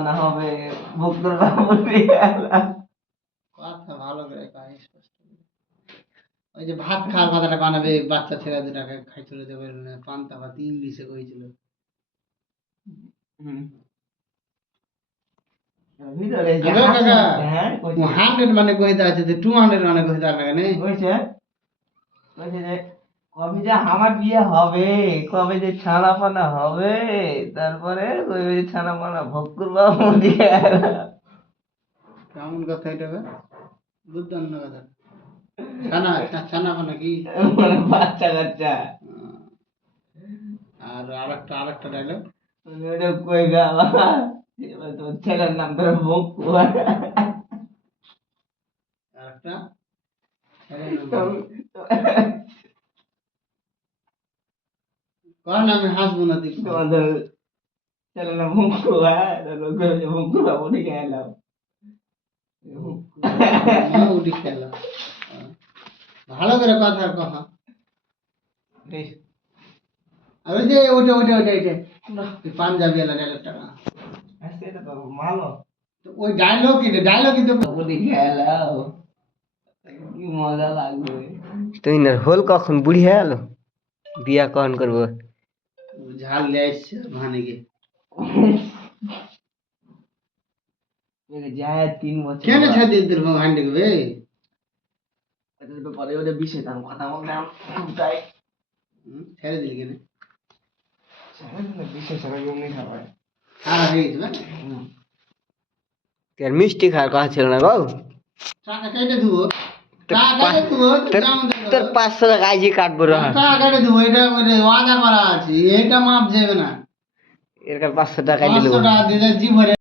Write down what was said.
পানা হবে, ভক্তর বাবু কথা ভালো করে কয় স্পষ্ট করে। ওই যে ভাত খাওয়ার কথাটা বানাবে বাচ্চা ছেলে দুটাকে খাই চলে যাবে পান্তা ভাত ইংলিশে কইছিল। ভিতরে যে হ্যালো হাসি কাকা, হাসছে, হ্যাঁ কইছে 100 মানে কইতে আছে যে 200 মানে কইতে আর লাগে নেই। কইছে কইছে যে কবে যে আমার বিয়ে হবে, কবে যে ছানা পানা হবে, তারপরে ওই যে ছানা পানা ভক্কুর বাবু দিয়ে কেমন কথা এটা বে? দুর্দান্ত কথা। ছানা ছানা মানে কি? মানে বাচ্চা কাচ্চা আর আরেকটা ডায়লগ তুমি ওটা কই গেলা, এবার তোর ছেলের নাম ধরে ভক্কু আরেকটা আরে কর না আমি হাসবো না দেখো। তোমাদের ছেলের নাম ভক্কু, ভক্কু বাবু দিয়ে এলাম মা উঠি খেলা। ভালো করে কথা কথা। আর ওই যে ওইটা পাঞ্জাবি এলা ডায়লগটা না। আজকে এটা তো ভালো তো ওই ডায়লগ কিন্তু বাবু দিয়ে এলাম, কি মজা লাগবে। তুই না হল কখন বুড়ি হয়ে গেল, বিয়া কখন করবো? ঝাল লেছে ভানে গে যায় 3 বছর কেন ছাড় দিন তোর ভান্ডে গে পরে ওদের বিষয় তার কথা বলতে খুব চাই ছেড়ে দিলি কেন বিষয় সবাই এমনি খাবার খারাপ হয়ে গেছে না তোর মিষ্টি খাওয়ার কথা ছিল না গো, টাকা কেটে দেবো টাকা কেটে দেবো তোর 500 টাকা আইজি কাটবো রে, টাকা কেটে দেবো এটা ওয়াদা করা আছে এটা মাপ যাবে না এর 500 টাকা দিল 500 টাকা দিলে জীবনে